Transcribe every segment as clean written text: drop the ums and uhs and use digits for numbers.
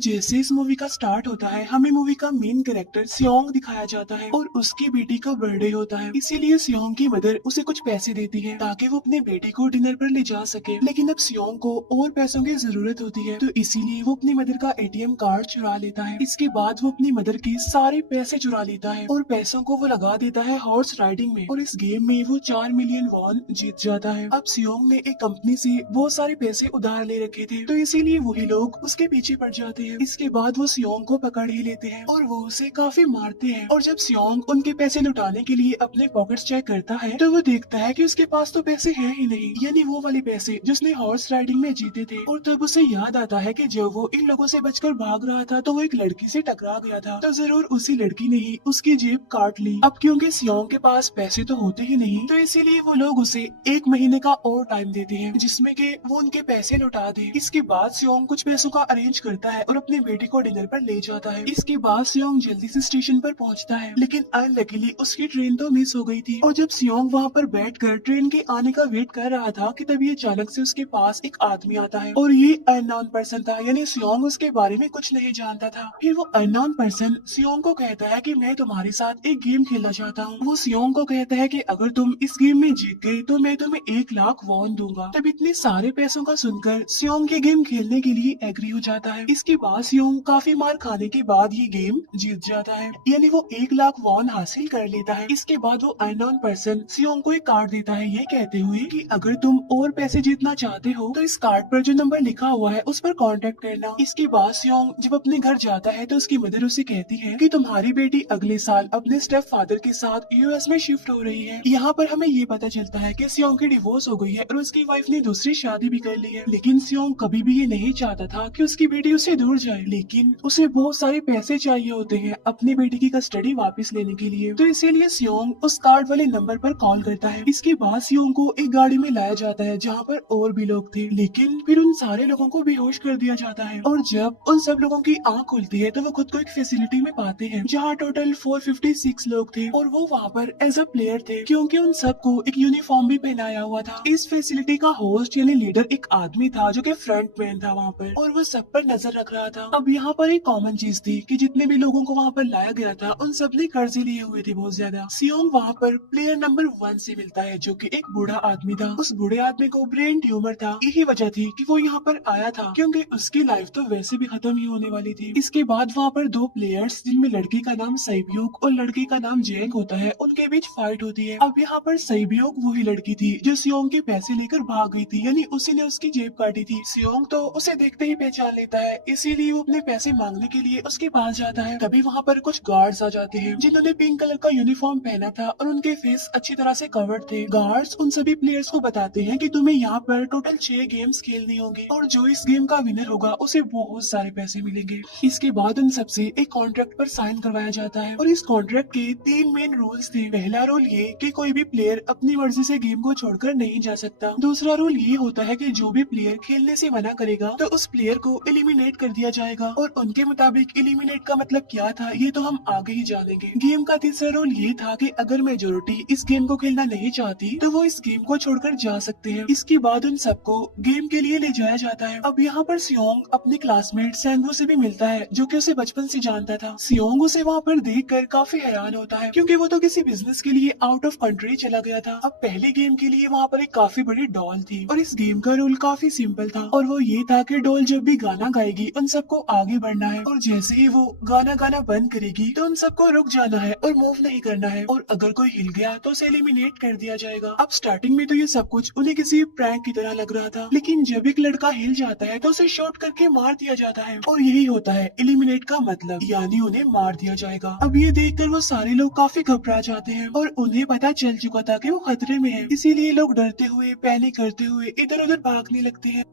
जैसे इस मूवी का स्टार्ट होता है, हमें मूवी का मेन कैरेक्टर सियोंग दिखाया जाता है और उसकी बेटी का बर्थडे होता है। इसीलिए सियोंग की मदर उसे कुछ पैसे देती है ताकि वो अपने बेटी को डिनर पर ले जा सके। लेकिन अब सियोंग को और पैसों की जरूरत होती है, तो इसीलिए वो अपनी मदर का एटीएम कार्ड चुरा लेता है। इसके बाद वो अपनी मदर के सारे पैसे चुरा लेता है और पैसों को वो लगा देता है हॉर्स राइडिंग में, और इस गेम में वो 4 मिलियन वॉन जीत जाता है। अब सियोंग ने एक कंपनी से बहुत सारे पैसे उधार ले रखे थे, तो इसीलिए वही लोग उसके पीछे पड़ जाते हैं। इसके बाद वो सियोंग को पकड़ ही लेते हैं और वो उसे काफी मारते हैं। और जब सियोंग उनके पैसे लुटाने के लिए अपने पॉकेट्स चेक करता है, तो वो देखता है कि उसके पास तो पैसे हैं ही नहीं, यानी वो वाले पैसे जिसने हॉर्स राइडिंग में जीते थे। और तब उसे याद आता है कि जब वो इन लोगों से बचकर भाग रहा था तो वो एक लड़की से टकरा गया था, तो जरूर उसी लड़की ने ही उसकी जेब काट ली। अब क्योंकि सियोंग के पास पैसे तो होते ही नहीं, तो इसीलिए वो लोग उसे 1 महीने का और टाइम देते हैं जिसमें कि वो उनके पैसे लौटा दे। इसके बाद सियोंग कुछ पैसों का अरेंज करता है और अपने बेटे को डिनर पर ले जाता है। इसके बाद सियोंग जल्दी से स्टेशन पर पहुंचता है, लेकिन अनलकीली उसकी ट्रेन तो मिस हो गई थी। और जब सियोंग वहां पर बैठकर ट्रेन के आने का वेट कर रहा था कि तभी अचानक से उसके पास एक आदमी आता है, और ये अननोन पर्सन था, यानी सियोंग उसके बारे में कुछ नहीं जानता था। फिर वो अननोन पर्सन सियोंग को कहता है कि मैं तुम्हारे साथ एक गेम खेलना चाहता हूँ। वो सियोंग को कहता है कि अगर तुम इस गेम में जीत गए तो मैं तुम्हें 1 लाख वॉन दूंगा। तब इतने सारे पैसों का सुनकर सियोंग ये गेम खेलने के लिए एग्री हो जाता है। इसके बाद सियोंग काफी मार खाने के बाद ये गेम जीत जाता है, यानी वो 1 लाख वॉन हासिल कर लेता है। इसके बाद वो अननोन पर्सन सियोंग को एक कार्ड देता है, ये कहते हुए कि अगर तुम और पैसे जीतना चाहते हो तो इस कार्ड पर जो नंबर लिखा हुआ है उस पर कांटेक्ट करना। इसके बाद सियोंग जब अपने घर जाता है तो उसकी मदर उसे कहती है कि तुम्हारी बेटी अगले साल अपने स्टेप फादर के साथ यूएस में शिफ्ट हो रही है। यहाँ पर हमें ये पता चलता है कि सियोंग की डिवोर्स हो गई है और उसकी वाइफ ने दूसरी शादी भी कर ली है। लेकिन सियोंग कभी भी ये नहीं चाहता था कि उसकी बेटी उससे दूर जाए, लेकिन उसे बहुत सारे पैसे चाहिए होते हैं अपनी बेटी की कस्टडी वापस लेने के लिए, तो इसीलिए सियोंग उस कार्ड वाले नंबर पर कॉल करता है। इसके बाद सियोंग को एक गाड़ी में लाया जाता है जहाँ पर और भी लोग थे, लेकिन फिर उन सारे लोगों को बेहोश कर दिया जाता है। और जब उन सब लोगों की आंख खुलती है तो वो खुद को एक फैसिलिटी में पाते हैं जहाँ टोटल 456 लोग थे, और वो वहाँ पर एज अ प्लेयर थे क्योंकि उन सबको एक यूनिफॉर्म भी पहनाया हुआ था। इस फैसिलिटी का होस्ट यानी लीडर एक आदमी था जो कि फ्रंट मैन था वहाँ पर, और वो सब पर नजर रख रहा था। अब यहाँ पर एक कॉमन चीज थी कि जितने भी लोगों को वहाँ पर लाया गया था उन सब ने कर्जे लिए हुए थे बहुत ज्यादा। सियोंग वहाँ पर प्लेयर नंबर 1 से मिलता है जो कि एक बूढ़ा आदमी था। उस बूढ़े आदमी को ब्रेन ट्यूमर था, यही वजह थी कि वो यहाँ पर आया था क्योंकि उसकी लाइफ तो वैसे भी खत्म ही होने वाली थी। इसके बाद वहाँ पर 2 प्लेयर्स जिनमें लड़की का नाम सैब्यूक और लड़के का नाम जेंग होता है, उनके बीच फाइट होती है। अब यहाँ पर सैब्यूक वही लड़की थी जो सियोंग के पैसे लेकर भाग गई थी, यानी उसी ने उसकी जेब काटी थी। सियोंग तो उसे देखते ही पहचान लेता है, इसीलिए वो अपने पैसे मांगने के लिए उसके पास जाता है। तभी वहाँ पर कुछ गार्ड्स आ जाते हैं जिन्होंने पिंक कलर का यूनिफॉर्म पहना था और उनके फेस अच्छी तरह से कवर्ड थे। गार्ड्स उन सभी प्लेयर्स को बताते हैं कि तुम्हें यहाँ पर टोटल 6 गेम्स खेलनी होंगी और जो इस गेम का विनर होगा उसे बहुत सारे पैसे मिलेंगे। इसके बाद उन सबसे एक कॉन्ट्रैक्ट पर साइन करवाया जाता है और इस कॉन्ट्रैक्ट के 3 मेन रूल्स थे। पहला रूल ये कि कोई भी प्लेयर अपनी मर्जी से गेम को छोड़कर नहीं जा सकता। दूसरा रूल ये होता है कि जो भी प्लेयर खेलने से मना करेगा तो उस प्लेयर को एलिमिनेट कर दिया जाएगा, और उनके मुताबिक एलिमिनेट का मतलब क्या था ये तो हम आगे ही जानेंगे। गेम का तीसरा रूल ये था कि अगर मेजोरिटी इस गेम को खेलना नहीं चाहती तो वो इस गेम को छोड़कर जा सकते हैं। इसके बाद उन सबको गेम के लिए ले जाया जाता है। अब यहाँ पर सियोंग अपने क्लासमेट सैंगवो से भी मिलता है जो कि उसे बचपन से जानता था। सियोंग उसे वहाँ पर देखकर काफी हैरान होता है क्योंकि वो तो किसी बिजनेस के लिए आउट ऑफ कंट्री चला गया था। अब पहले गेम के लिए वहाँ पर एक काफी बड़ी डॉल थी और इस गेम का रूल काफी सिंपल था, और वो ये था कि डॉल जब भी गाना गाएगी उन सबको आगे बढ़ना है, और जैसे ही वो गाना गाना बंद करेगी तो उन सबको रुक जाना है और मूव नहीं करना है, और अगर कोई हिल गया तो उसे एलिमिनेट कर दिया जाएगा। अब स्टार्टिंग में तो ये सब कुछ उन्हें किसी प्रैंक की तरह लग रहा था, लेकिन जब एक लड़का हिल जाता है तो उसे शॉट करके मार दिया जाता है, और यही होता है एलिमिनेट का मतलब, यानी उन्हें मार दिया जाएगा। अब ये देखकर वो सारे लोग काफी घबरा जाते हैं और उन्हें पता चल चुका था कि वो खतरे में है, इसीलिए लोग डरते हुए पैनिक करते हुए इधर उधर भागने लगते हैं।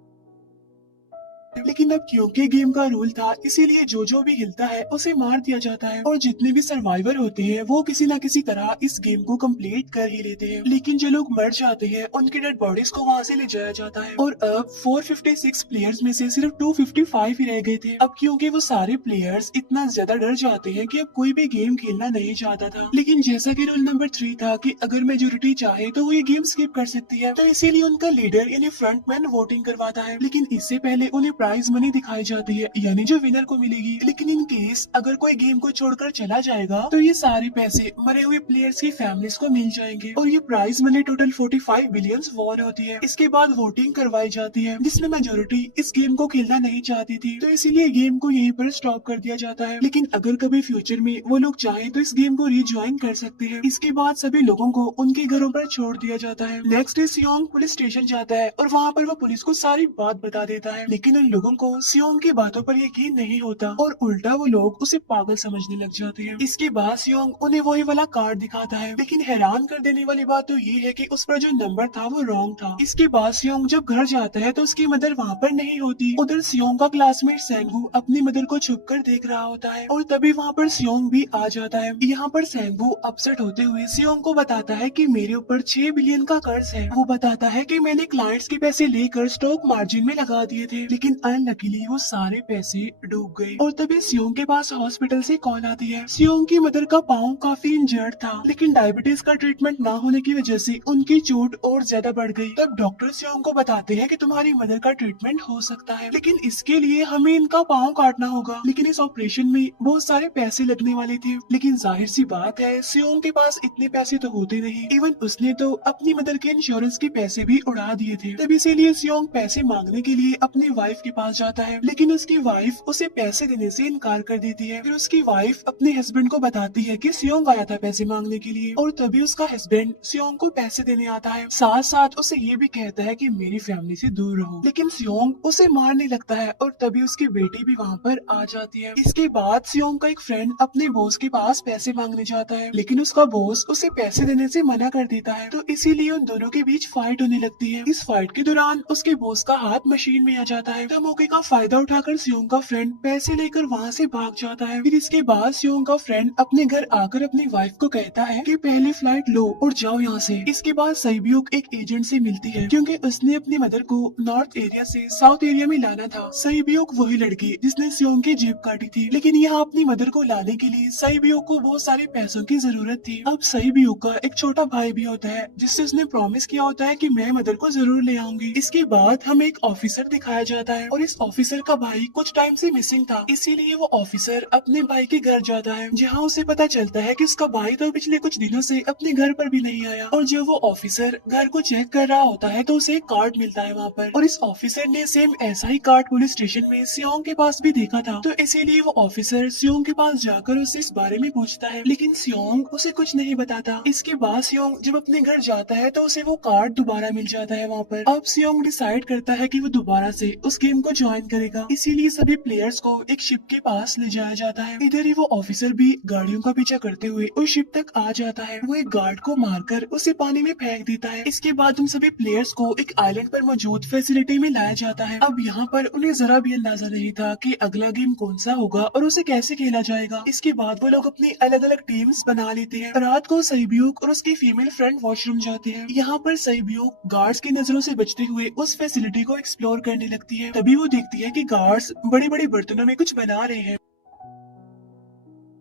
लेकिन अब क्योंकि गेम का रूल था इसीलिए जो भी हिलता है उसे मार दिया जाता है, और जितने भी सर्वाइवर होते हैं वो किसी न किसी तरह इस गेम को कंप्लीट कर ही लेते हैं। लेकिन जो लोग मर जाते हैं उनकी डेड बॉडीज को वहाँ से ले जाया जाता है, और अब 456 प्लेयर्स में से सिर्फ 255 ही रह गए थे। अब क्योंकि वो सारे प्लेयर्स इतना ज्यादा डर जाते हैं कि अब कोई भी गेम खेलना नहीं चाहता था। लेकिन जैसा कि रूल नंबर 3 था कि अगर मेजोरिटी चाहे तो वो ये गेम स्किप कर सकती है, तो इसीलिए उनका लीडर यानी फ्रंटमैन वोटिंग करवाता है। लेकिन इससे पहले उन्हें प्राइज मनी दिखाई जाती है, यानी जो विनर को मिलेगी। लेकिन इन केस अगर कोई गेम को छोड़कर चला जाएगा तो ये सारे पैसे मरे हुए प्लेयर्स की फैमिलीज को मिल जाएंगे। और ये prize money total 45 billion won होती है। इसके बाद वोटिंग करवाई जाती है, जिसमें मेजोरिटी इस गेम को खेलना नहीं चाहती थी, तो इसीलिए गेम को यहीं पर स्टॉप कर दिया जाता है। लेकिन अगर कभी फ्यूचर में वो लोग चाहे तो इस गेम को रिज्वाइन कर सकते हैं। इसके बाद सभी लोगों को उनके घरों पर छोड़ दिया जाता है। नेक्स्ट डे सियोंग पुलिस स्टेशन जाता है और वहाँ पर वो पुलिस को सारी बात बता देता है। लेकिन उन लोगों को सियोंग की बातों पर यकीन नहीं होता और उल्टा वो लोग उसे पागल समझने लग जाते हैं। इसके बाद सियोंग उन्हें वही वाला कार्ड दिखाता है, लेकिन हैरान कर देने वाली बात तो ये है कि उस पर जो नंबर था वो रॉन्ग था। इसके बाद सियोंग जब घर जाता है तो उसकी मदर वहाँ पर नहीं होती। उधर सियोंग का क्लासमेट सेंगू अपनी मदर को छुप कर देख रहा होता है और तभी वहाँ पर सियोंग भी आ जाता है। यहाँ पर सेंगू अपसेट होते हुए सियोंग को बताता है कि मेरे ऊपर 6 बिलियन का कर्ज है। वो बताता है कि मैंने क्लाइंट्स के पैसे लेकर स्टॉक मार्जिन में लगा दिए थे, लेकिन अनलकीली वो सारे पैसे डूब गए। और तभी सियोंग के पास हॉस्पिटल से कॉल आती है। सियोंग की मदर का पाँव काफी इंजर्ड था, लेकिन डायबिटीज का ट्रीटमेंट न होने की वजह से उनकी चोट और ज्यादा बढ़ गई। तब डॉक्टर सियोंग को बताते हैं कि तुम्हारी मदर का ट्रीटमेंट हो सकता है, लेकिन इसके लिए हमें इनका पाँव काटना होगा। लेकिन इस ऑपरेशन में बहुत सारे पैसे लगने वाले थे। लेकिन जाहिर सी बात है सियोंग के पास इतने पैसे तो होते नहीं। इवन उसने तो अपनी मदर के इंश्योरेंस के पैसे भी उड़ा दिए थे। तब इसीलिए सियोंग पैसे मांगने के लिए अपनी वाइफ के पास जाता है, लेकिन उसकी वाइफ उसे पैसे देने से इनकार कर देती है। फिर उसकी वाइफ अपने हस्बैंड को बताती है कि सियोंग आया था पैसे मांगने के लिए, और तभी उसका हस्बैंड सियोंग को पैसे देने आता है। साथ साथ उसे ये भी कहता है कि मेरी फैमिली से दूर रहो। लेकिन सियोंग उसे मारने लगता है और तभी उसकी बेटी भी वहाँ पर आ जाती है। इसके बाद सियोंग का एक फ्रेंड अपने बॉस के पास पैसे मांगने जाता है, लेकिन उसका बॉस उसे पैसे देने से मना कर देता है। तो इसीलिए उन दोनों के बीच फाइट होने लगती है। इस फाइट के दौरान उसके बॉस का हाथ मशीन में आ जाता है। तो मौके का फायदा उठाकर सियोंग का फ्रेंड पैसे लेकर वहाँ से भाग जाता है। फिर इसके बाद सियोंग का फ्रेंड अपने घर आकर अपनी वाइफ को कहता है कि पहली फ्लाइट लो और जाओ यहाँ से। इसके बाद सईब्यूक एक एजेंट से मिलती है, क्योंकि उसने अपनी मदर को नॉर्थ एरिया से साउथ एरिया में लाना था। सईब्यूक वही लड़की जिसने सियोंग की जेब काटी थी, लेकिन यहाँ अपनी मदर को लाने के लिए सईब्यूक को बहुत सारे पैसों की जरूरत थी। अब सईब्यूक का एक छोटा भाई भी होता है, जिससे उसने प्रॉमिस किया होता है कि मैं मदर को जरूर ले आऊंगी। इसके बाद हमें एक ऑफिसर दिखाया जाता है और इस ऑफिसर का भाई कुछ टाइम से मिसिंग था, इसीलिए वो ऑफिसर अपने भाई के घर जाता है, जहाँ उसे पता चलता है कि उसका भाई तो पिछले कुछ दिनों से अपने घर पर भी नहीं आया। और जब वो ऑफिसर घर को चेक कर रहा होता है तो उसे एक कार्ड मिलता है वहाँ पर, और इस ऑफिसर ने सेम ऐसा ही कार्ड पुलिस स्टेशन में सियोंग के पास भी देखा था। तो इसीलिए वो ऑफिसर सियोंग के पास जाकर उससे इस बारे में पूछता है, लेकिन सियोंग उसे कुछ नहीं बताता। इसके बाद सियोंग जब अपने घर जाता है तो उसे वो कार्ड दोबारा मिल जाता है वहाँ पर। अब सियोंग डिसाइड करता है कि वो दोबारा से उस गेम को ज्वाइन करेगा, इसीलिए सभी प्लेयर्स को एक शिप के पास ले जाया जाता है। इधर ही वो ऑफिसर भी गाड़ियों का पीछा करते हुए उस शिप तक आ जाता है। वो एक गार्ड को मारकर उसे पानी में फेंक देता है। इसके बाद उन सभी प्लेयर्स को एक आइलैंड पर मौजूद फैसिलिटी में लाया जाता है। अब यहाँ पर उन्हें जरा भी अंदाजा नहीं था कि अगला गेम कौन सा होगा और उसे कैसे खेला जाएगा। इसके बाद वो लोग अपनी अलग अलग टीम्स बना लेते हैं। रात को सईब्यूक और उसकी फीमेल फ्रेंड वॉशरूम जाते हैं। यहाँ पर सईब्यूक गार्ड्स की नजरों से बचते हुए उस फैसिलिटी को एक्सप्लोर करने लगती है। तभी वो देखती है कि गार्ड्स बड़े बड़े बर्तनों में कुछ बना रहे हैं,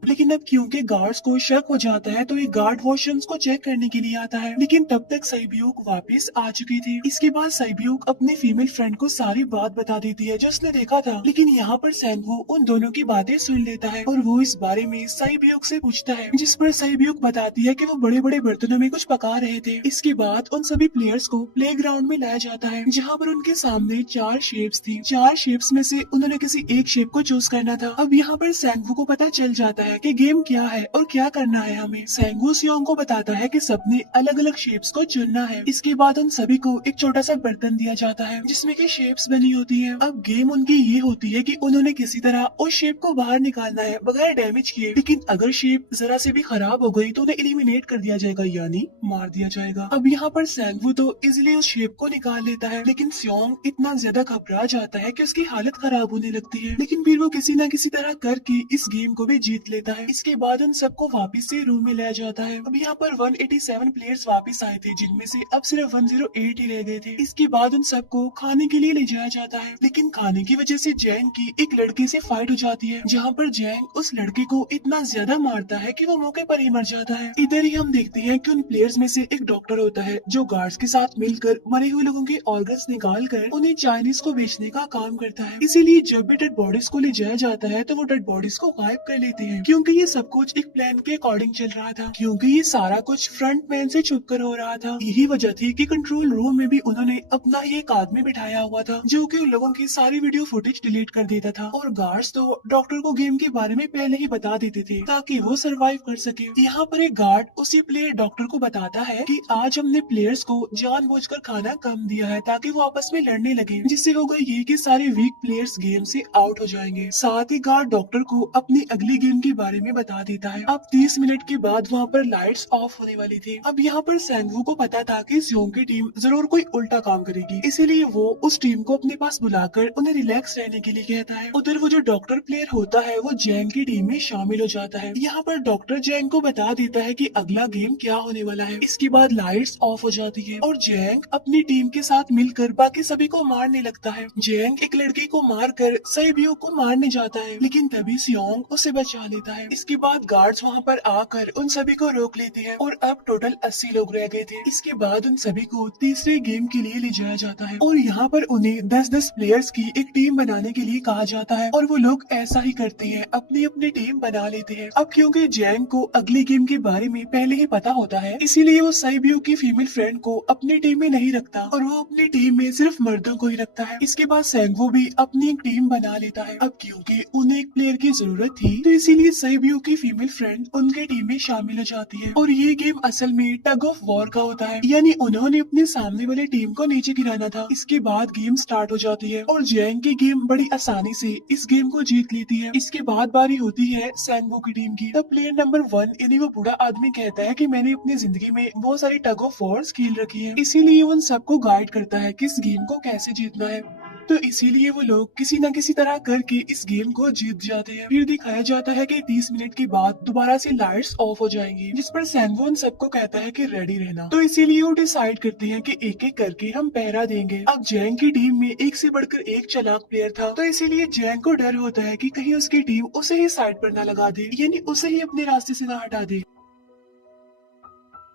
लेकिन अब क्योंकि गार्ड्स को शक हो जाता है तो एक गार्ड वॉशरूम्स को चेक करने के लिए आता है, लेकिन तब तक सईब्यूक वापस आ चुकी थी। इसके बाद सईब्यूक अपनी फीमेल फ्रेंड को सारी बात बता देती है जो उसने देखा था, लेकिन यहाँ पर सेंगू उन दोनों की बातें सुन लेता है और वो इस बारे में सईब्यूक से पूछता है, जिस पर सईब्यूक बताती है कि वो बड़े बड़े बर्तनों में कुछ पका रहे थे। इसके बाद उन सभी प्लेयर्स को प्ले ग्राउंड में लाया जाता है, जहाँ पर उनके सामने 4 शेप्स थी। 4 शेप्स में से उन्होंने किसी एक शेप को चूज करना था। अब यहाँ पर सेंगू को पता चल जाता है कि गेम क्या है और क्या करना है हमें। सेंगू सियोंग को बताता है कि सबने अलग अलग शेप्स को चुनना है। इसके बाद उन सभी को एक छोटा सा बर्तन दिया जाता है जिसमें की शेप्स बनी होती है। अब गेम उनकी ये होती है कि उन्होंने किसी तरह उस शेप को बाहर निकालना है बगैर डैमेज किए, लेकिन अगर शेप जरा से भी खराब हो गई तो उन्हें एलिमिनेट कर दिया जाएगा, यानी मार दिया जाएगा। अब यहाँ पर सेंगू तो इजिली उस शेप को निकाल लेता है, लेकिन सियोंग इतना ज्यादा घबरा जाता है कि उसकी हालत खराब होने लगती है। लेकिन फिर वो किसी न किसी तरह करके इस गेम को भी जीत लेता देता है। इसके बाद उन सबको वापस से रूम में लाया जाता है। अब यहाँ पर 187 प्लेयर्स वापस आए थे, जिनमें से अब सिर्फ 108 ही रह गए थे। इसके बाद उन सबको खाने के लिए ले जाया जाता है, लेकिन खाने की वजह से जैंग की एक लड़के से फाइट हो जाती है, जहाँ पर जैंग उस लड़के को इतना ज्यादा मारता है कि वो मौके पर ही मर जाता है। इधर ही हम देखते हैं कि उन प्लेयर्स में से एक डॉक्टर होता है जो गार्ड्स के साथ मिलकर मरे हुए लोगों के ऑर्गन्स निकाल कर उन्हें चाइनीज को बेचने का काम करता है। इसीलिए जब भी डेड बॉडीज को ले जाया जाता है तो वो डेड बॉडीज को गायब कर लेते हैं, क्योंकि ये सब कुछ एक प्लान के अकॉर्डिंग चल रहा था, क्योंकि ये सारा कुछ फ्रंट मैन से छुप कर हो रहा था। यही वजह थी कि कंट्रोल रूम में भी उन्होंने अपना ही एक आदमी बिठाया हुआ था जो कि उन लोगों की सारी वीडियो फुटेज डिलीट कर देता था, और गार्ड्स तो डॉक्टर को गेम के बारे में पहले ही बता देते थे ताकि वो सरवाइव कर सके। यहाँ पर एक गार्ड उसी प्लेयर डॉक्टर को बताता है कि आज हमने प्लेयर्स को जानबूझकर खाना कम दिया है ताकि वो आपस में लड़ने लगे, जिससे होगा ये कि सारे वीक प्लेयर्स गेम से आउट हो जाएंगे। साथ ही गार्ड डॉक्टर को अपनी अगली गेम के बारे में बता देता है। अब 30 मिनट के बाद वहाँ पर लाइट्स ऑफ होने वाली थी। अब यहाँ पर सैंगवू को पता था कि सियोंग की टीम जरूर कोई उल्टा काम करेगी, इसीलिए वो उस टीम को अपने पास बुलाकर उन्हें रिलैक्स रहने के लिए कहता है। उधर वो जो डॉक्टर प्लेयर होता है वो जैंग की टीम में शामिल हो जाता है। यहाँ पर डॉक्टर जैंग को बता देता है कि अगला गेम क्या होने वाला है। इसके बाद लाइट्स ऑफ हो जाती है और जैंग अपनी टीम के साथ मिलकर बाकी सभी को मारने लगता है। जैंग एक लड़की को मारकर सैबियो को मारने जाता है, लेकिन तभी सियोंग उसे बचा लेता है। इसके बाद गार्ड्स वहाँ पर आकर उन सभी को रोक लेते हैं और अब टोटल 80 लोग रह गए थे। इसके बाद उन सभी को तीसरे गेम के लिए ले जाया जाता है और यहाँ पर उन्हें 10-10 प्लेयर्स की एक टीम बनाने के लिए कहा जाता है, और वो लोग ऐसा ही करते हैं, अपनी अपनी टीम बना लेते हैं। अब क्योंकि जैंग को अगली गेम के बारे में पहले ही पता होता है, इसीलिए वो सैबियो की फीमेल फ्रेंड को अपनी टीम में नहीं रखता और वो अपनी टीम में सिर्फ मर्दों को ही रखता है। इसके बाद सैंगवो भी अपनी एक टीम बना लेता है। अब क्योंकि उन्हें एक प्लेयर की जरूरत थी, तो इसीलिए सैबियो की फीमेल फ्रेंड उनके टीम में शामिल हो जाती है, और ये गेम असल में टग ऑफ वॉर का होता है, यानी उन्होंने अपने सामने वाली टीम को नीचे गिराना था। इसके बाद गेम स्टार्ट हो जाती है और जैंग की गेम बड़ी आसानी से इस गेम को जीत लेती है। इसके बाद बारी होती है सैंगवो की टीम की। तब प्लेयर नंबर 1 यानी वो बूढ़ा आदमी कहता है कि मैंने अपनी जिंदगी में बहुत सारी टग ऑफ वॉर्स खेल रखी है, इसीलिए उन सबको गाइड करता है कि इस गेम को कैसे जीतना है। तो इसीलिए वो लोग किसी न किसी तरह करके इस गेम को जीत जाते हैं। फिर दिखाया जाता है कि 30 मिनट के बाद दोबारा से लाइट्स ऑफ हो जाएंगी, जिस पर सैंगवो उन सबको कहता है कि रेडी रहना। तो इसीलिए वो डिसाइड करते हैं कि एक एक करके हम पहरा देंगे। अब जैंग की टीम में एक से बढ़कर एक चालाक प्लेयर था, तो इसीलिए जैंग को डर होता है कि कहीं उसकी टीम उसे ही साइड पर न लगा दे, यानी उसे ही अपने रास्ते से न हटा दे।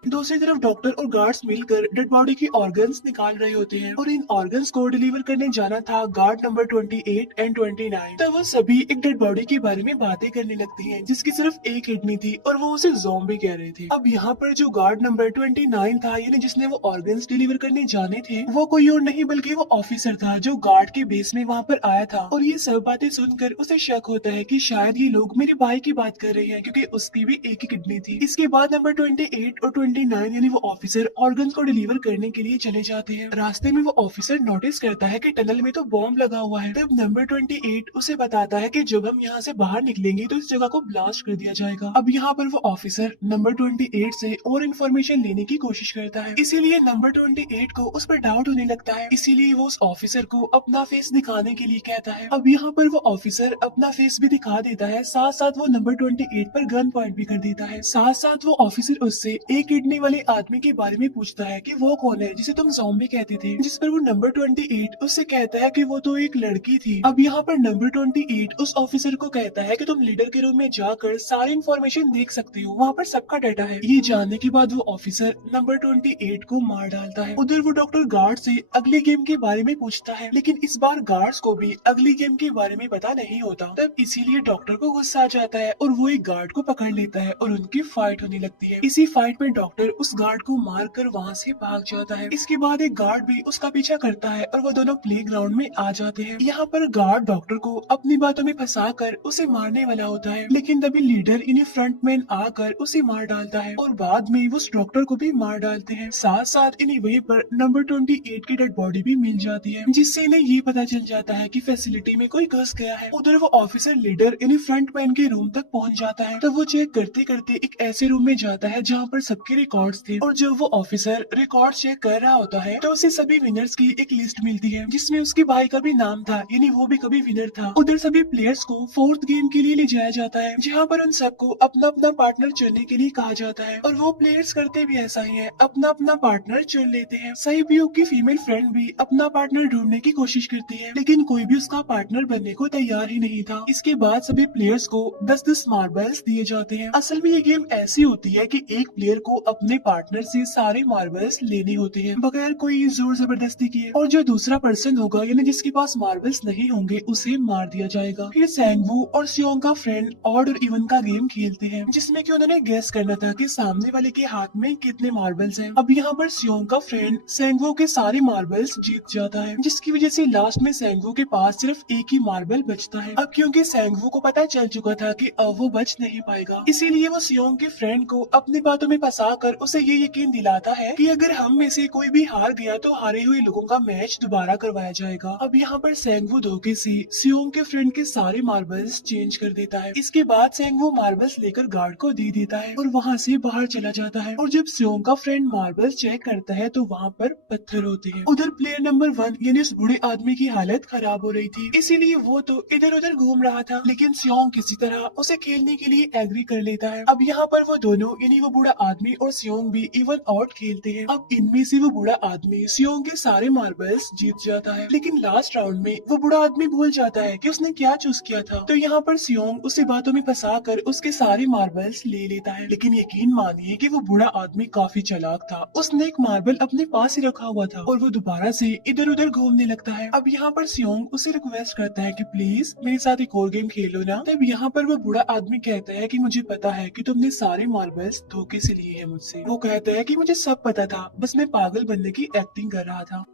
दूसरी तरफ डॉक्टर और गार्ड्स मिलकर डेड बॉडी की ऑर्गन्स निकाल रहे होते हैं और इन ऑर्गन्स को डिलीवर करने जाना था गार्ड नंबर 28 एंड 29। तब वो सभी एक डेड बॉडी के बारे में बातें करने लगती हैं, जिसकी सिर्फ एक किडनी थी और वो उसे ज़ॉम्बी कह रहे थे। अब यहाँ पर जो गार्ड नंबर 29 था, यानी जिसने वो ऑर्गन्स डिलीवर करने जाने थे, वो कोई और नहीं बल्कि वो ऑफिसर था जो गार्ड के बेस में वहाँ पर आया था, और ये सब बातें सुनकर उसे शक होता है कि शायद ये लोग मेरे भाई की बात कर रहे हैं, क्योंकि उसकी भी एक ही किडनी थी। इसके बाद नंबर 28 और 29 यानी वो ऑफिसर ऑर्गन्स को डिलीवर करने के लिए चले जाते हैं। रास्ते में वो ऑफिसर नोटिस करता है कि टनल में तो बॉम्ब लगा हुआ है। तब नंबर 28 उसे बताता है कि जब हम यहाँ से बाहर निकलेंगे तो इस जगह को ब्लास्ट कर दिया जाएगा। अब यहाँ पर वो ऑफिसर नंबर 28 से और इन्फॉर्मेशन लेने की कोशिश करता है, इसीलिए नंबर 28 को उस पर डाउट होने लगता है, इसीलिए वो उस ऑफिसर को अपना फेस दिखाने के लिए कहता है। अब यहाँ पर वो ऑफिसर अपना फेस भी दिखा देता है, साथ साथ वो नंबर 28 पर गन पॉइंट भी कर देता है। साथ साथ वो ऑफिसर उससे एक किडनी वाले आदमी के बारे में पूछता है कि वो कौन है जिसे तुम ज़ॉम्बी कहते थे, जिस पर वो नंबर 28 उससे कहता है कि वो तो एक लड़की थी। अब यहाँ पर नंबर 28 उस ऑफिसर को कहता है कि तुम लीडर के रूम में जाकर सारी इन्फॉर्मेशन देख सकती हो, वहाँ पर सबका डाटा है। ये जानने के बाद वो ऑफिसर नंबर 28 को मार डालता है। उधर वो डॉक्टर गार्ड से अगली गेम के बारे में पूछता है, लेकिन इस बार गार्ड्स को भी अगली गेम के बारे में पता नहीं होता। तब इसीलिए डॉक्टर को गुस्सा आ जाता है और वो एक गार्ड को पकड़ लेता है और उनकी फाइट होने लगती है। इसी फाइट में डॉक्टर उस गार्ड को मारकर वहाँ से भाग जाता है। इसके बाद एक गार्ड भी उसका पीछा करता है और वो दोनों प्लेग्राउंड में आ जाते हैं। यहाँ पर गार्ड डॉक्टर को अपनी बातों में फंसाकर उसे मारने वाला होता है, लेकिन तभी लीडर इन्हें फ्रंटमैन आकर उसे मार डालता है और बाद में वो उस डॉक्टर को भी मार डालते हैं। साथ साथ इन्हें वहीं पर नंबर 28 की डेड बॉडी भी मिल जाती है, जिससे इन्हें ये पता चल जाता है कि फैसिलिटी में कोई घुस गया है। उधर वो ऑफिसर लीडर इन्हें फ्रंटमैन के रूम तक पहुँच जाता है। तब वो चेक करते करते एक ऐसे रूम में जाता है जहाँ पर सबके रिकॉर्ड्स थे और जब वो ऑफिसर रिकॉर्ड चेक कर रहा होता है तो उसे सभी विनर्स की एक लिस्ट मिलती है जिसमें उसके भाई का भी नाम था, यानी वो भी कभी विनर था। उधर सभी प्लेयर्स को फोर्थ गेम के लिए ले जाया जाता है जहाँ पर उन सबको अपना अपना पार्टनर चुनने के लिए कहा जाता है और वो प्लेयर्स करते भी ऐसा ही है, अपना अपना पार्टनर चुन लेते हैं। सहयोग की फीमेल फ्रेंड भी अपना पार्टनर ढूंढने की कोशिश करती है लेकिन कोई भी उसका पार्टनर बनने को तैयार ही नहीं था। इसके बाद सभी प्लेयर्स को 10-10 मार्बल्स दिए जाते हैं। असल में ये गेम ऐसी होती है कि एक प्लेयर को अपने पार्टनर से सारे मार्बल्स लेने होते हैं बगैर कोई जोर जबरदस्ती किए, और जो दूसरा पर्सन होगा यानी जिसके पास मार्बल्स नहीं होंगे उसे मार दिया जाएगा। फिर सैंगवू और सियोंग का फ्रेंड ऑड और इवन का गेम खेलते हैं जिसमें कि उन्होंने गेस करना था कि सामने वाले के हाथ में कितने मार्बल्स हैं। अब यहाँ पर सियोंग का फ्रेंड सैंगवू के सारे मार्बल्स जीत जाता है जिसकी वजह से लास्ट में सैंगवू के पास सिर्फ एक ही मार्बल बचता है। अब क्योंकि सैंगवू को पता चल चुका था कि अब वो बच नहीं पाएगा, इसीलिए वो सियोंग के फ्रेंड को अपनी बातों में फंसा कर उसे ये यकीन दिलाता है कि अगर हम में से कोई भी हार गया तो हारे हुए लोगों का मैच दोबारा करवाया जाएगा। अब यहाँ पर सैंगवू धोखे से सियोंग के फ्रेंड के सारे मार्बल्स चेंज कर देता है। इसके बाद सैंगवू मार्बल्स लेकर गार्ड को दे देता है और वहाँ से बाहर चला जाता है। और जब सियोंग का फ्रेंड मार्बल्स चेक करता है तो वहाँ पर पत्थर होते हैं। उधर प्लेयर नंबर 1 यानी उस बूढ़े आदमी की हालत खराब हो रही थी, इसीलिए वो तो इधर उधर घूम रहा था लेकिन सियोंग किसी तरह उसे खेलने के लिए एग्री कर लेता है। अब यहाँ पर वो दोनों यानी वो बूढ़ा आदमी और सियोंग भी इवन आउट खेलते हैं। अब इनमें से वो बूढ़ा आदमी सियोंग के सारे मार्बल्स जीत जाता है लेकिन लास्ट राउंड में वो बूढ़ा आदमी भूल जाता है कि उसने क्या चूज किया था। तो यहाँ पर सियोंग उसे बातों में फंसा कर उसके सारे मार्बल्स ले लेता है लेकिन यकीन मानिए कि वो बूढ़ा आदमी काफी चालाक था। उसने एक मार्बल अपने पास ही रखा हुआ था और वो दोबारा से इधर उधर घूमने लगता है। अब यहाँ पर सियोंग उसे रिक्वेस्ट करता है कि प्लीज मेरे साथ एक और गेम खेलो ना। तब यहाँ पर वो बूढ़ा आदमी कहता है कि मुझे पता है कि तुमने सारे मार्बल्स धोखे से लिए हैं मुझसे। वो कहता है कि मुझे सब पता था, बस मैं पागल बनने की एक्टिंग कर रहा था।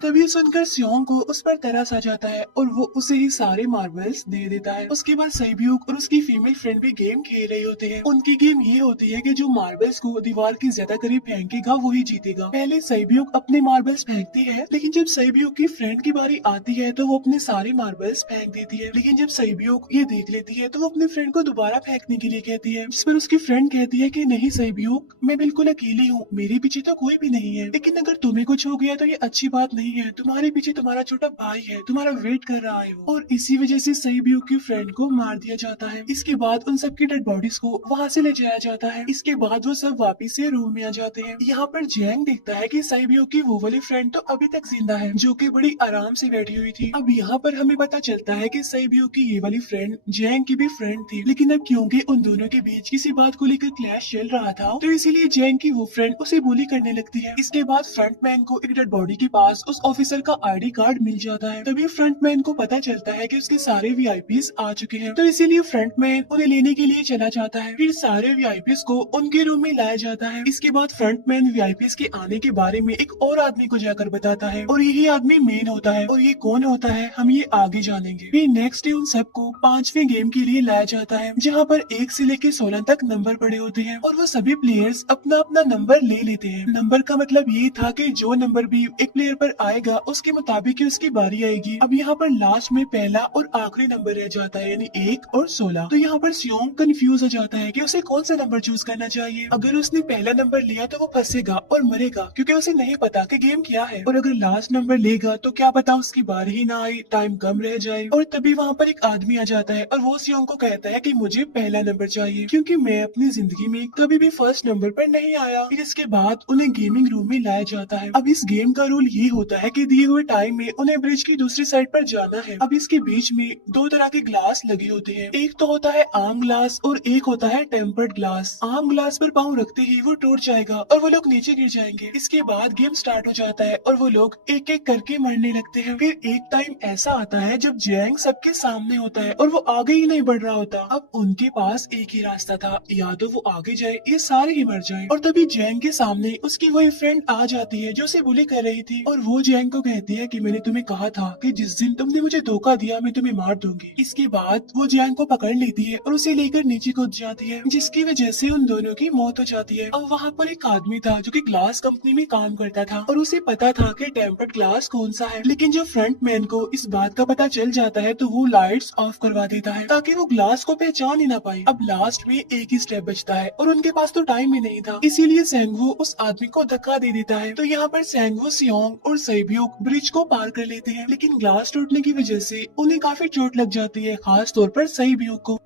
तभी सुनकर सियोंग को उस पर तरस आ जाता है और वो उसे ही सारे मार्बल्स दे देता है। उसके बाद सैब्यूक और उसकी फीमेल फ्रेंड भी गेम खेल रहे होते हैं। उनकी गेम ये होती है कि जो मार्बल्स को दीवार के ज्यादा करीब फेंकेगा वही जीतेगा। पहले सैब्यूक अपने मार्बल्स फेंकती है लेकिन जब सैब्यूक की फ्रेंड की बारी आती है तो वो अपने सारे मार्बल्स फेंक देती है। लेकिन जब सैब्यूक ये देख लेती है तो वो अपने फ्रेंड को दोबारा फेंकने के लिए कहती है, जिस पर उसकी फ्रेंड कहती है कि नहीं सैब्यूक, मैं बिल्कुल अकेली हूँ, मेरे पीछे तो कोई भी नहीं है, लेकिन अगर तुम्हें कुछ हो गया तो ये अच्छी बात नहीं है, तुम्हारे पीछे तुम्हारा छोटा भाई है, तुम्हारा वेट कर रहा है वो। और इसी वजह से सैब्यूक की फ्रेंड को मार दिया जाता है। इसके बाद उन सबकी डेड बॉडीज को वहाँ से ले जाया जाता है। इसके बाद वो सब वापिस से रूम में आ जाते हैं। यहाँ पर जैंग देखता है कि सैब्यूक की वो वाली फ्रेंड तो अभी तक जिंदा है जो कि बड़ी आराम से बैठी हुई थी। अब यहाँ पर हमें पता चलता है कि सैब्यूक की ये वाली फ्रेंड जैंग की भी फ्रेंड थी, लेकिन अब क्योंकि उन दोनों के बीच किसी बात को लेकर क्लैश चल रहा था तो इसीलिए जैंग की वो फ्रेंड उसे बुली करने लगती है। इसके बाद फ्रंटमैन को एक डेड बॉडी के पास उस ऑफिसर का आईडी कार्ड मिल जाता है। तभी फ्रंटमैन को पता चलता है कि उसके सारे वीआईपीज आ चुके हैं, तो इसीलिए फ्रंटमैन उन्हें लेने के लिए चला जाता है। फिर सारे वीआईपीज को उनके रूम में लाया जाता है। इसके बाद फ्रंटमैन वीआईपीज के आने के बारे में एक और आदमी को जाकर बताता है और यही आदमी मेन होता है। और ये कौन होता है हम ये आगे जानेंगे। फिर नेक्स्ट डे उन सबको 5वें गेम के लिए लाया जाता है जहाँ पर 1 से लेकर 16 तक नंबर पड़े होते हैं और वो सभी प्लेयर्स अपना अपना नंबर ले लेते हैं। नंबर का मतलब ये था कि जो नंबर भी एक प्लेयर पर आएगा उसके मुताबिक ही उसकी बारी आएगी। अब यहाँ पर लास्ट में पहला और आखिरी नंबर रह जाता है यानी 1 और 16। तो यहाँ पर सियोंग कंफ्यूज हो जाता है कि उसे कौन सा नंबर चूज करना चाहिए। अगर उसने पहला नंबर लिया तो वो फंसेगा और मरेगा क्योंकि उसे नहीं पता कि गेम क्या है, और अगर लास्ट नंबर लेगा तो क्या पता उसकी बारी ही ना आए, टाइम कम रह जाए। और तभी वहाँ पर एक आदमी आ जाता है और वो सियोंग को कहता है कि मुझे पहला नंबर चाहिए क्योंकि मैं अपनी जिंदगी में कभी भी फर्स्ट नंबर पर नहीं आया। फिर इसके बाद उन्हें गेमिंग रूम में लाया जाता है। अब इस गेम का रूल ये होता है कि दिए हुए टाइम में उन्हें ब्रिज की दूसरी साइड पर जाना है। अब इसके बीच में 2 तरह के ग्लास लगे होते हैं, एक तो होता है आम ग्लास और एक होता है टेम्पर्ड ग्लास। आम ग्लास पर पाँव रखते ही वो टूट जाएगा और वो लोग नीचे गिर जाएंगे। इसके बाद गेम स्टार्ट हो जाता है और वो लोग एक एक करके मरने लगते हैं। फिर एक टाइम ऐसा आता है जब जैंग सबके सामने होता है और वो आगे ही नहीं बढ़ रहा होता। अब उनके पास एक ही रास्ता था, या तो वो आगे जाए या सारे ही मर जाए। और तभी जैंग के सामने उसकी वही फ्रेंड आ जाती है जो उसे बुली कर रही थी और वो जैंग को कहती है कि मैंने तुम्हें कहा था कि जिस दिन तुमने मुझे धोखा दिया मैं तुम्हें मार दूंगी। इसके बाद वो जैंग को पकड़ लेती है और उसे लेकर नीचे कूद जाती है, जिसकी वजह से उन दोनों की मौत हो जाती है। और वहाँ पर एक आदमी था जो कि ग्लास कंपनी में काम करता था और उसे पता था कि टेम्पर्ड ग्लास कौन सा है, लेकिन जब फ्रंट मैन को इस बात का पता चल जाता है तो वो लाइट्स ऑफ करवा देता है ताकि वो ग्लास को पहचान ही ना पाए। अब लास्ट में एक ही स्टेप बचता है और उनके पास तो टाइम ही नहीं था, इसीलिए सेंगवू उस आदमी को धक्का दे देता है। तो यहाँ पर सेंगवू, सियोंग और सैब्यूक ब्रिज को पार कर लेते हैं, लेकिन ग्लास टूटने की वजह से उन्हें काफी चोट लग जाती है, खास तौर पर सैब्यूक को।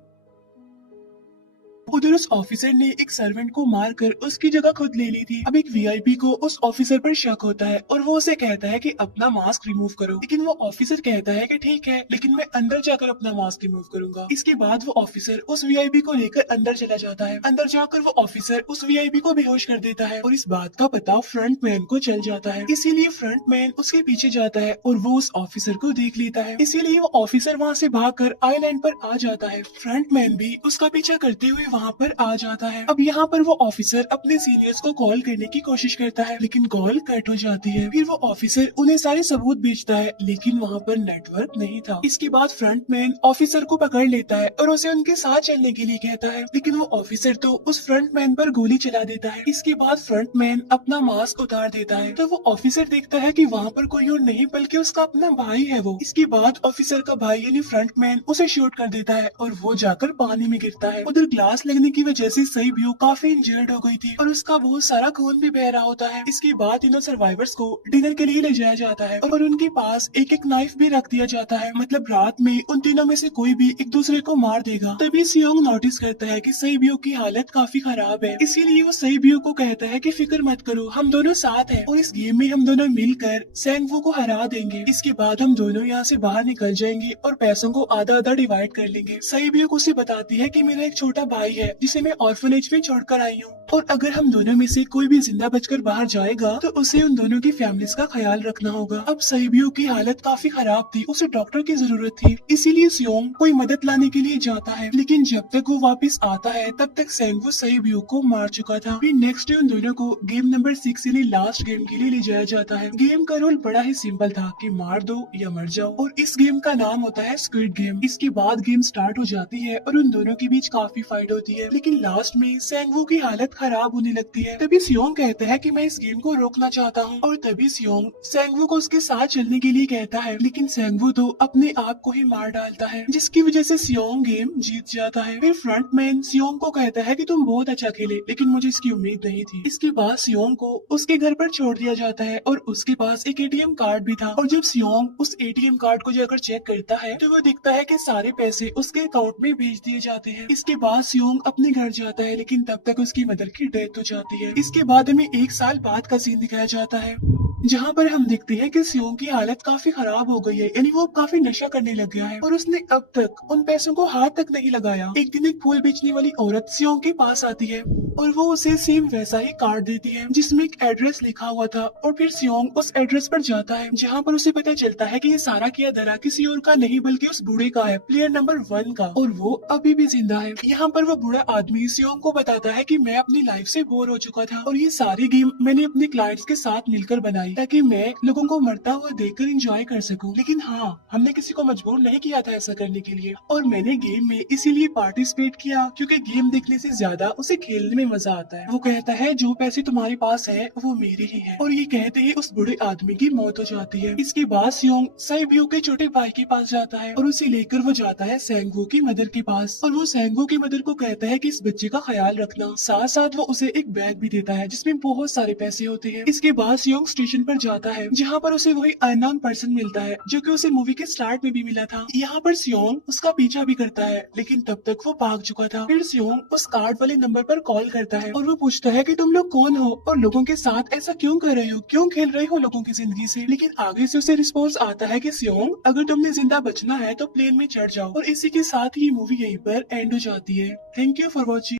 उधर उस ऑफिसर ने एक सर्वेंट को मारकर उसकी जगह खुद ले ली थी। अब एक वीआईपी को उस ऑफिसर पर शक होता है और वो उसे कहता है कि अपना मास्क रिमूव करो, लेकिन वो ऑफिसर कहता है कि ठीक है, लेकिन मैं अंदर जाकर अपना मास्क रिमूव करूंगा। इसके बाद वो ऑफिसर उस वीआईपी को लेकर अंदर चला जाता है। अंदर जाकर वो ऑफिसर उस वीआईपी को बेहोश कर देता है और इस बात का पता फ्रंट मैन को चल जाता है, इसीलिए फ्रंट मैन उसके पीछे जाता है और वो उस ऑफिसर को देख लेता है, इसीलिए वो ऑफिसर वहाँ से भागकर आइलैंड पर आ जाता है। फ्रंट मैन भी उसका पीछा करते हुए वहाँ पर आ जाता है। अब यहाँ पर वो ऑफिसर अपने सीनियर्स को कॉल करने की कोशिश करता है, लेकिन कॉल कट हो जाती है। फिर वो ऑफिसर उन्हें सारे सबूत भेजता है, लेकिन वहाँ पर नेटवर्क नहीं था। इसके बाद फ्रंट मैन ऑफिसर को पकड़ लेता है और उसे उनके साथ चलने के लिए कहता है, लेकिन वो ऑफिसर तो उस फ्रंट मैन पर गोली चला देता है। इसके बाद फ्रंट मैन अपना मास्क उतार देता है, तो वो ऑफिसर देखता है कि वहाँ पर कोई और नहीं बल्कि उसका अपना भाई है वो। इसके बाद ऑफिसर का भाई यानी फ्रंट मैन उसे शूट कर देता है और वो जाकर पानी में गिरता है। उधर ग्लास लगने की वजह से सैब्यूक काफी इंजर्ड हो गई थी और उसका बहुत सारा खून भी बह रहा होता है। इसके बाद इन सर्वाइवर्स को डिनर के लिए ले जाया जाता है और उनके पास एक एक नाइफ भी रख दिया जाता है, मतलब रात में उन तीनों में से कोई भी एक दूसरे को मार देगा। तभी सियोंग नोटिस करता है कि सैब्यूक की हालत काफी खराब है, इसीलिए वो सैब्यूक को कहता है कि फिक्र मत करो, हम दोनों साथ हैं और इस गेम में हम दोनों मिलकर सेंगवू को हरा देंगे। इसके बाद हम दोनों यहाँ से बाहर निकल जाएंगे और पैसों को आधा आधा डिवाइड कर लेंगे। सैब्यूक उसे बताती है कि मेरा एक छोटा भाई है जिसे मैं ऑर्फनेज में छोड़कर आई हूँ और अगर हम दोनों में से कोई भी जिंदा बचकर बाहर जाएगा तो उसे उन दोनों की फैमिलीज का ख्याल रखना होगा। अब सैब्यूक की हालत काफी खराब थी, उसे डॉक्टर की जरूरत थी, इसीलिए सियोंग कोई मदद लाने के लिए जाता है, लेकिन जब तक वो वापस आता है तब तक सेंगवू सैब्यूक को मार चुका था। फिर नेक्स्ट डे उन दोनों को गेम नंबर 6 यानी लास्ट गेम के लिए ले जाया जाता है। गेम का रूल बड़ा ही सिंपल था कि मार दो या मर जाओ और इस गेम का नाम होता है स्क्विड गेम। इसके बाद गेम स्टार्ट हो जाती है और उन दोनों के बीच काफी फाइट होती है, लेकिन लास्ट में सेंगवू की हालत खराब होने लगती है। तभी सियोंग कहता है कि मैं इस गेम को रोकना चाहता हूँ और तभी सियोंग सेंगवू को उसके साथ चलने के लिए कहता है, लेकिन सेंगवू तो अपने आप को ही मार डालता है, जिसकी वजह से सियोंग गेम जीत जाता है। फिर फ्रंट मैन सियोंग को कहता है कि तुम बहुत अच्छा खेले, लेकिन मुझे इसकी उम्मीद नहीं थी। इसके बाद सियोंग को उसके घर पर छोड़ दिया जाता है और उसके पास एक एटीएम कार्ड भी था और जब सियोंग उस एटीएम कार्ड को जाकर चेक करता है तो वो दिखता है कि सारे पैसे उसके अकाउंट में भेज दिए जाते हैं। इसके बाद सियोंग अपने घर जाता है, लेकिन तब तक उसकी मदर की डेथ हो जाती है। इसके बाद हमें 1 साल बाद का सीन दिखाया जाता है जहाँ पर हम देखते हैं कि सियोंग की हालत काफी खराब हो गई है, यानी वो काफी नशा करने लग गया है और उसने अब तक उन पैसों को हाथ तक नहीं लगाया। एक दिन एक फूल बेचने वाली औरत सियोंग के पास आती है और वो उसे सेम वैसा ही कार्ड देती है जिसमें एक एड्रेस लिखा हुआ था और फिर सियोंग उस एड्रेस पर जाता है जहाँ पर उसे पता चलता है कि ये सारा किया धरा किसी और का नहीं बल्कि उस बूढ़े का है, प्लेयर नंबर 1 का, और वो अभी भी जिंदा है। यहाँ पर वो बूढ़ा आदमी सियोंग को बताता है कि मैं अपनी लाइफ से बोर हो चुका था और ये सारी गेम मैंने अपने क्लाइंट्स के साथ मिलकर बनाई ताकि मैं लोगों को मरता हुआ देखकर एंजॉय कर सकूं, लेकिन हाँ, हमने किसी को मजबूर नहीं किया था ऐसा करने के लिए और मैंने गेम में इसीलिए पार्टिसिपेट किया क्योंकि गेम देखने से ज्यादा उसे खेलने में मजा आता है। वो कहता है जो पैसे तुम्हारे पास है वो मेरे ही है और ये कहते ही उस बूढ़े आदमी की मौत हो जाती है। इसके बाद सियोंग सैब्यूक के छोटे भाई के पास जाता है और उसे लेकर वो जाता है सेंगवू की मदर के पास और वो सेंगवू की मदर को कहता है कि इस बच्चे का ख्याल रखना, साथ साथ वो उसे एक बैग भी देता है जिसमें बहुत सारे पैसे होते हैं। इसके बाद सियोंग स्टेशन पर जाता है जहाँ पर उसे वही अननोन पर्सन मिलता है जो कि उसे मूवी के स्टार्ट में भी मिला था। यहाँ पर सियोंग उसका पीछा भी करता है, लेकिन तब तक वो भाग चुका था। फिर सियोंग उस कार्ड वाले नंबर पर कॉल करता है और वो पूछता है कि तुम लोग कौन हो और लोगों के साथ ऐसा क्यों कर रहे हो, क्यों खेल रहे हो लोगों की जिंदगी से। लेकिन आगे से उसे रिस्पॉन्स आता है कि सियोंग अगर तुमने जिंदा बचना है तो प्लेन में चढ़ जाओ और इसी के साथ ये मूवी यहीं पर एंड हो जाती है। Thank you for watching.